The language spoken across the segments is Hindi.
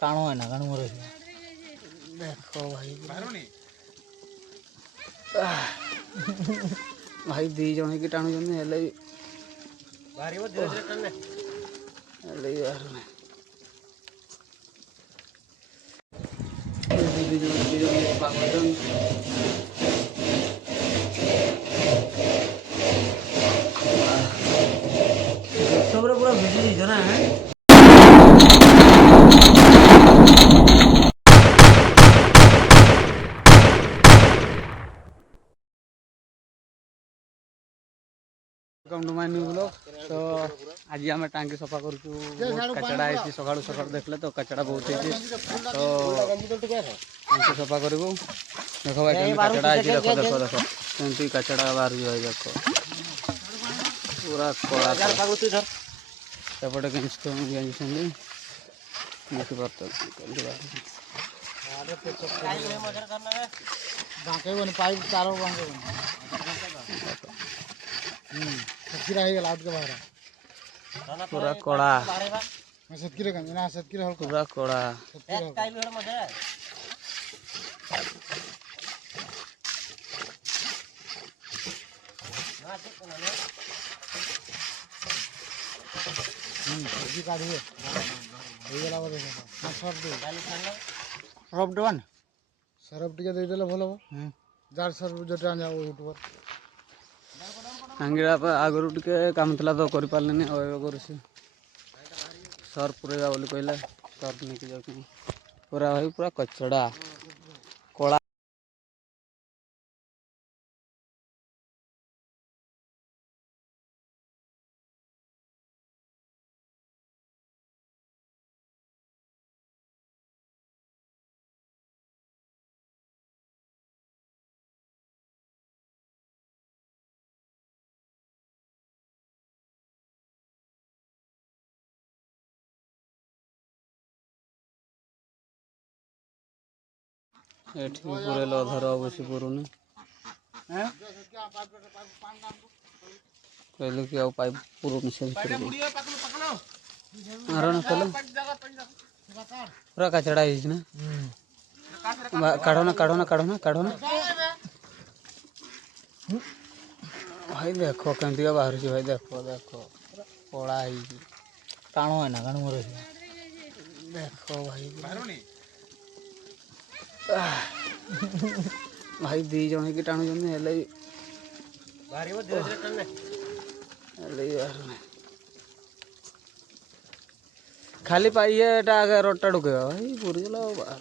टाणो है ना कण मोर देखो भाई भाई दी जन की टाणु हेले सब पूरा भिजी ना welcome to my new blog. तो आज आम टांकी सफा करूँ कचड़ा है सका सका देखले तो कचड़ा बहुत है तो टांकी सफा करूँ देख भाई कचड़ा है देख देख देख कमी कचड़ा बाहर जाए देख पूरा कड़ा सेपटे गेंजी पाइप तार पूरा कड़ा पूरा कड़ा सरफ टे देदेले भल हम जार सरफ जो यूट्यूबर टांगीड़ा आगुरी टे काम था तो कर पारे कर सर्फ पूरा बोली कहला सर्फ नहीं जाऊँ पूरा भाई पूरा कचड़ा कला पूरे अधर बस पुरुनी कहलु कि पाइप पुरुनी से पूरा कचड़ा है काढ़ना काढ़ना काढ़ना काढ़ना भाई देखो कमी बाहर भाई देखो देखो कड़ा टाणो है ना कण मोर देखो भाई भाई दी जन की टाणु हेले खाली पाइए रोटा ढुके भाई पूरी गला बाहर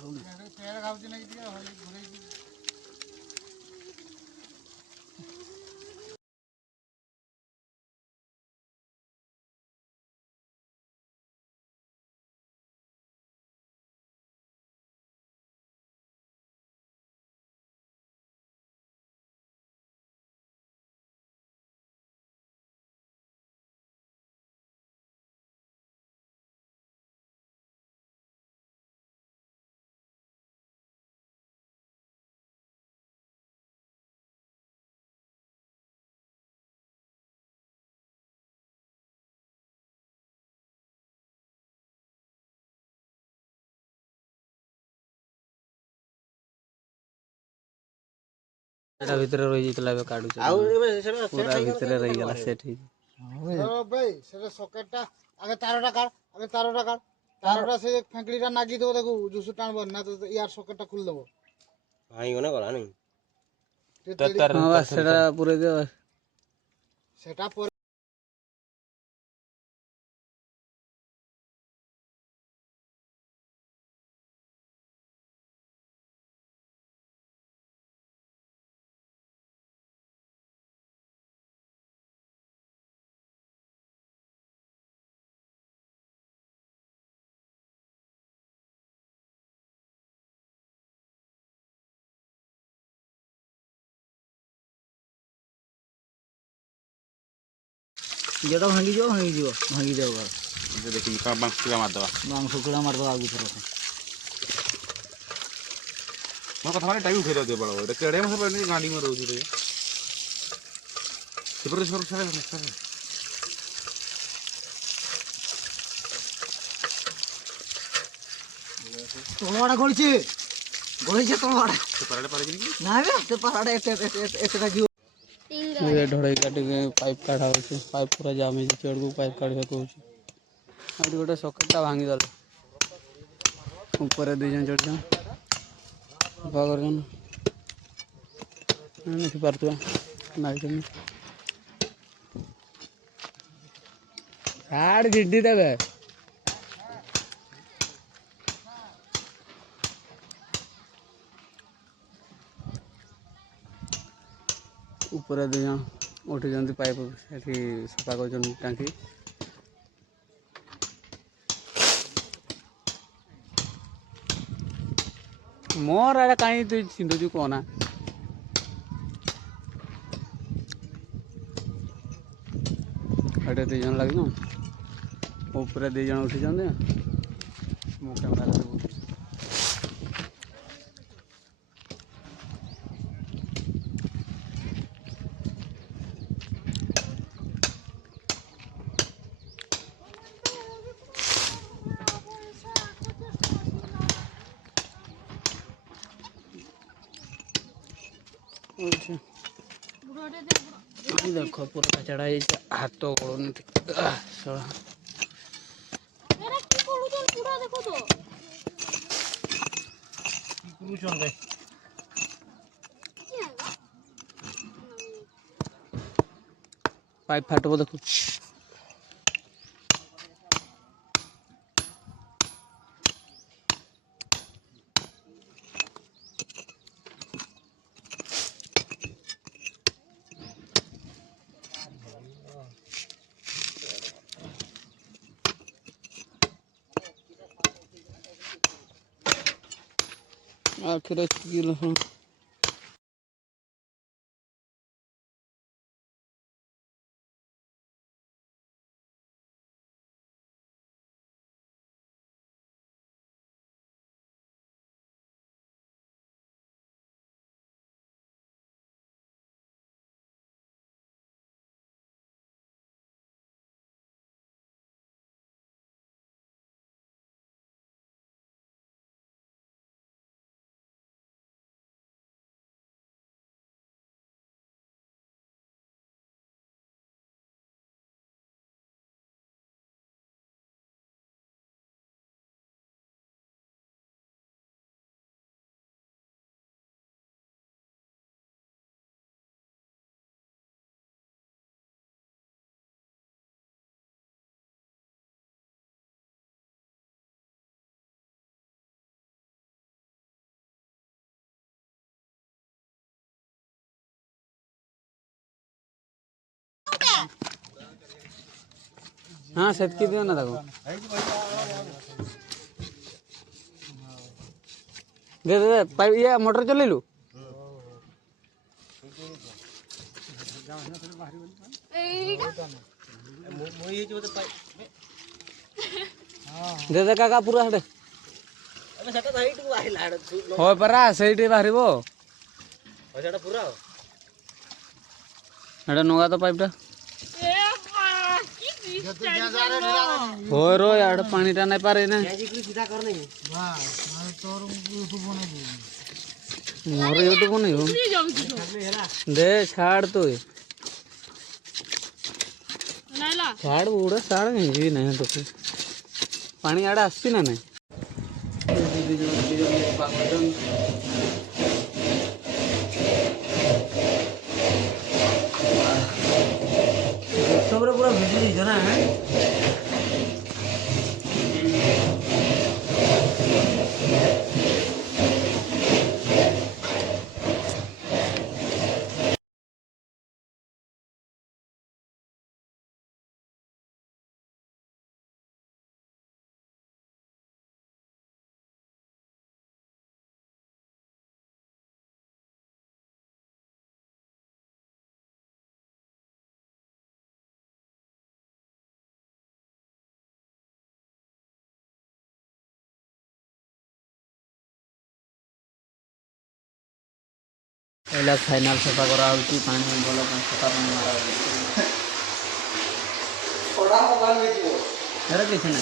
भीतर रही काढ़ पूरा भीतर रही गला सेट भाई से सकेटा आगे तारटा काट आगे तारटा काट तारटा से फेंकड़ीटा नागी देबो देखो जुसु टाणबो ना तो यार सकेटा खुल देबो भाई गने गला नहीं हां सेटा पूरे दे सेटा जेटा भांगी जाओ देखिए बांसुला मार दवा आगु थरो मो कथा माने टाइम फेर दे बड़ो केड़े में सब गाड़ी में रहू रे सिपर सर ତଳଆଡେ ଗଳିଛି ତଳଆଡେ ନାଇଁ ବେ ସେ ପାହାଡ ଏତେ ଲାଗିବ। ଢଳେଇ କାଟିକି ପାଇପ୍ କାଢା ହଉଛି। ପାଇପ୍ ପୁରା ଜାମ୍ ହେଇଛି ଆଡ଼କୁ ପାଇପ୍ କାଢିବାକୁ ହଉଛି। ଏଠି ଗୋଟେ ସକେଟଟା ଭାଙ୍ଗିଦେଲା। ଉପରେ ଦୁଇ ଜଣ ଚଢ଼ିଛନ୍ତି ସଫା କରୁଛନ୍ତି। ଦେଖିପାରୁଥିବା ନାଇଛନ୍ତି ଛାଡ଼ ଝିଡି ଦେବେ। ଉପରେ ଦୁଇ ଜଣ ଉଠିଛନ୍ତି ପାଇପ୍ ଏଠି ସଫା କରୁଛନ୍ତି ଟାଙ୍କି। ମୋର ଆଡ଼େ କାହିଁ ତୁ ଛିଣ୍ଡୁଛୁ କହନା। ଏଠି ଦୁଇ ଜଣ ଲାଗିଛ ଉପରେ ଦୁଇ ଜଣ ଉଠିଛନ୍ତି। ମୁଁ କ୍ୟାମେରା ଦେଖୁଛି। ଦେଖ ପୁରା ଚढ़ା ଯାଇଛି ହାତ ଗୋଡ଼ୁନି ପାଇପ୍ ଫାଟିବ ଦେଖୁ। आखिर हाँ सेतकी दियो ना देखो दे दे पाइप ये मोटर चलेलु दे दे काका पूरा हटे हो परा सेठी बाहरिबो सेटा पूरा एटा नगा तो पाइपटा हो रो यार पानी टा नहीं पारे ना मोर यूट्यूब नहीं हो दे छाड़ तो छाड़ उड़ा छाड़ नहीं नहीं तो पानी आड़ा आसी ना नहीं सब पूरा भिजी जाइए ना पहला फाइनल सफा करा होती पानी भल सफा पानी मारा किसी ना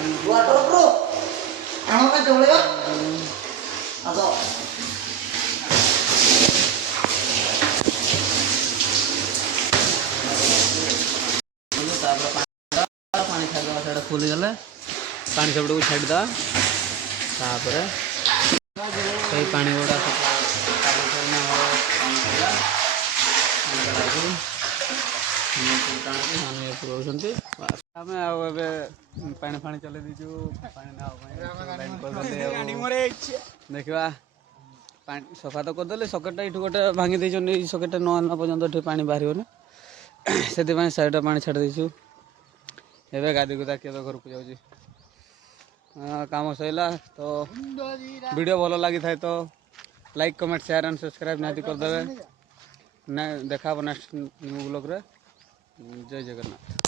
पानी वाटर प्रो आनो का चलेगा आसो पानी छाड़देवा से फुल गले पानी सब को छाड़देवा तापर पानी गुड़ा आम पानी फाणी चल दीचु देखा सफा तो करदे सकेटा ये गोटे भांगी देते सकेटा न आना पर्यटन ये पानी बाहर से साइड पानी छाड़ देचु एवं गाधी गुदा किए तो घर को जाऊँगी काम सैला तो वीडियो भल लगी था तो like comment share and subscribe निहाती करदे ना देखा नेक्स्ट न्यू ब्लॉग रे जय जगन्नाथ।